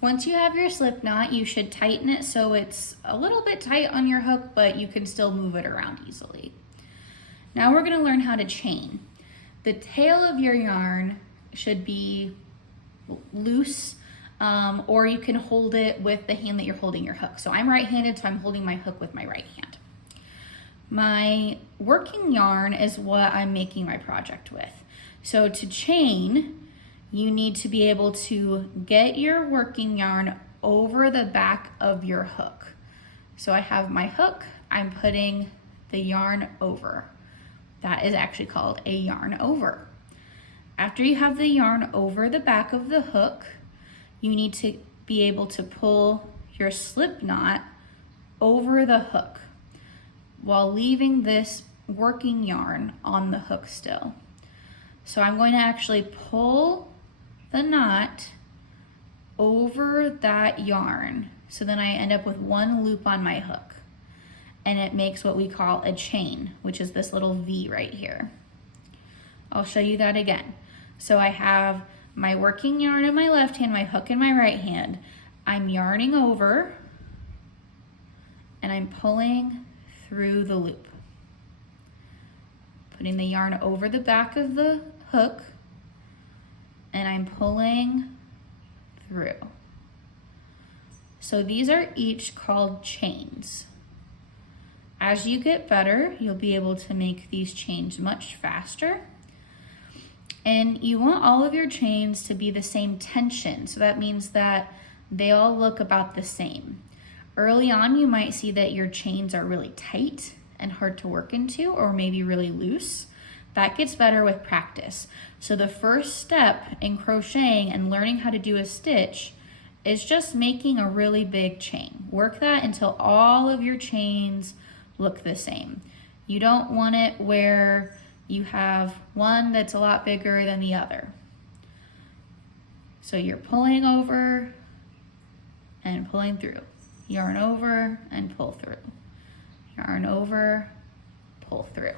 Once you have your slip knot, you should tighten it so it's a little bit tight on your hook, but you can still move it around easily. Now we're gonna learn how to chain. The tail of your yarn should be loose, or you can hold it with the hand that you're holding your hook. So I'm right-handed, so I'm holding my hook with my right hand. My working yarn is what I'm making my project with. So to chain, you need to be able to get your working yarn over the back of your hook. So I have my hook, I'm putting the yarn over. That is actually called a yarn over. After you have the yarn over the back of the hook, you need to be able to pull your slip knot over the hook while leaving this working yarn on the hook still. So I'm going to actually pull the knot over that yarn, so then I end up with one loop on my hook, and it makes what we call a chain, which is this little V right here. I'll show you that again. So I have my working yarn in my left hand, my hook in my right hand. I'm yarning over and I'm pulling through the loop. Putting the yarn over the back of the hook and I'm pulling through. So these are each called chains. As you get better, you'll be able to make these chains much faster. And you want all of your chains to be the same tension. So that means that they all look about the same. Early on, you might see that your chains are really tight and hard to work into, or maybe really loose. That gets better with practice. So the first step in crocheting and learning how to do a stitch is just making a really big chain. Work that until all of your chains look the same. You don't want it where you have one that's a lot bigger than the other. So you're pulling over and pulling through. Yarn over and pull through. Yarn over, pull through.